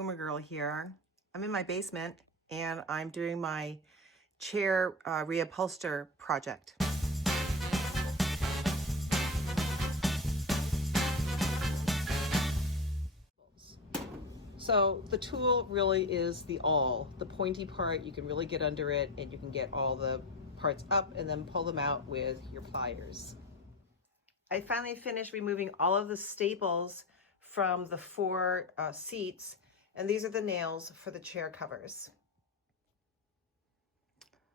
Boomergurl here. I'm in my basement and I'm doing my chair reupholster project. So the tool really is the awl. The pointy part, you can really get under it and you can get all the parts up and then pull them out with your pliers. I finally finished removing all of the staples from the four seats, and these are the nails for the chair covers.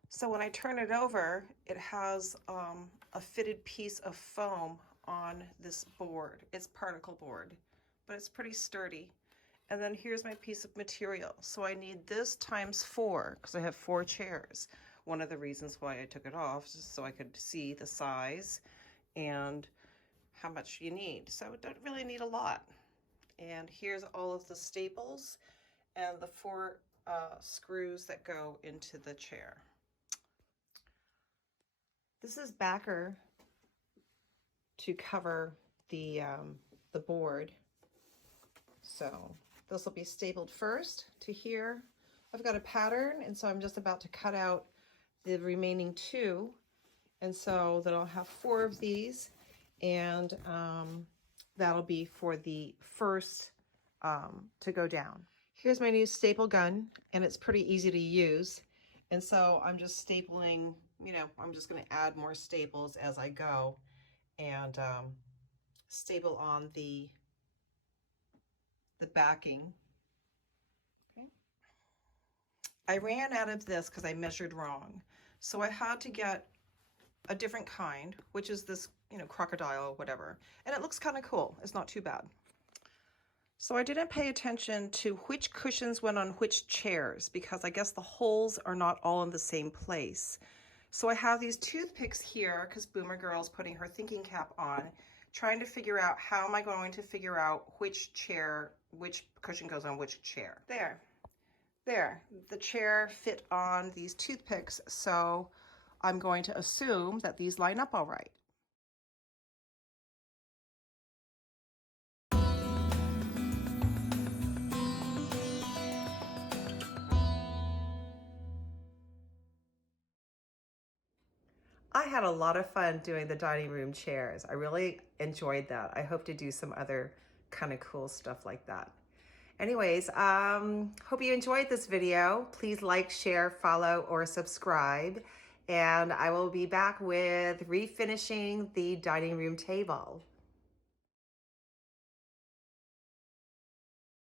So when I turn it over, it has a fitted piece of foam on this board. It's particle board, but it's pretty sturdy. And then here's my piece of material. So I need this times 4 because I have 4 chairs. One of the reasons why I took it off is so I could see the size and how much you need. So it don't really need a lot. And here's all of the staples and the 4 screws that go into the chair. This is backer to cover the board. So this will be stapled first to here. I've got a pattern, and so I'm just about to cut out the remaining 2. And so then I'll have 4 of these, and that'll be for the first to go down. Here's my new staple gun, and it's pretty easy to use. And so I'm just stapling, you know, I'm just going to add more staples as I go and staple on the backing. Okay. I ran out of this because I measured wrong. So I had to get a different kind, which is this, you know, crocodile or whatever. And it looks kind of cool. It's not too bad. So I didn't pay attention to which cushions went on which chairs because I guess the holes are not all in the same place. So I have these toothpicks here because Boomergurl's putting her thinking cap on, trying to figure out how am I going to figure out which chair, which cushion goes on which chair. There, the chair fit on these toothpicks, so I'm going to assume that these line up all right. I had a lot of fun doing the dining room chairs. I really enjoyed that. I hope to do some other kind of cool stuff like that. Anyways, hope you enjoyed this video. Please like, share, follow, or subscribe. And I will be back with refinishing the dining room table.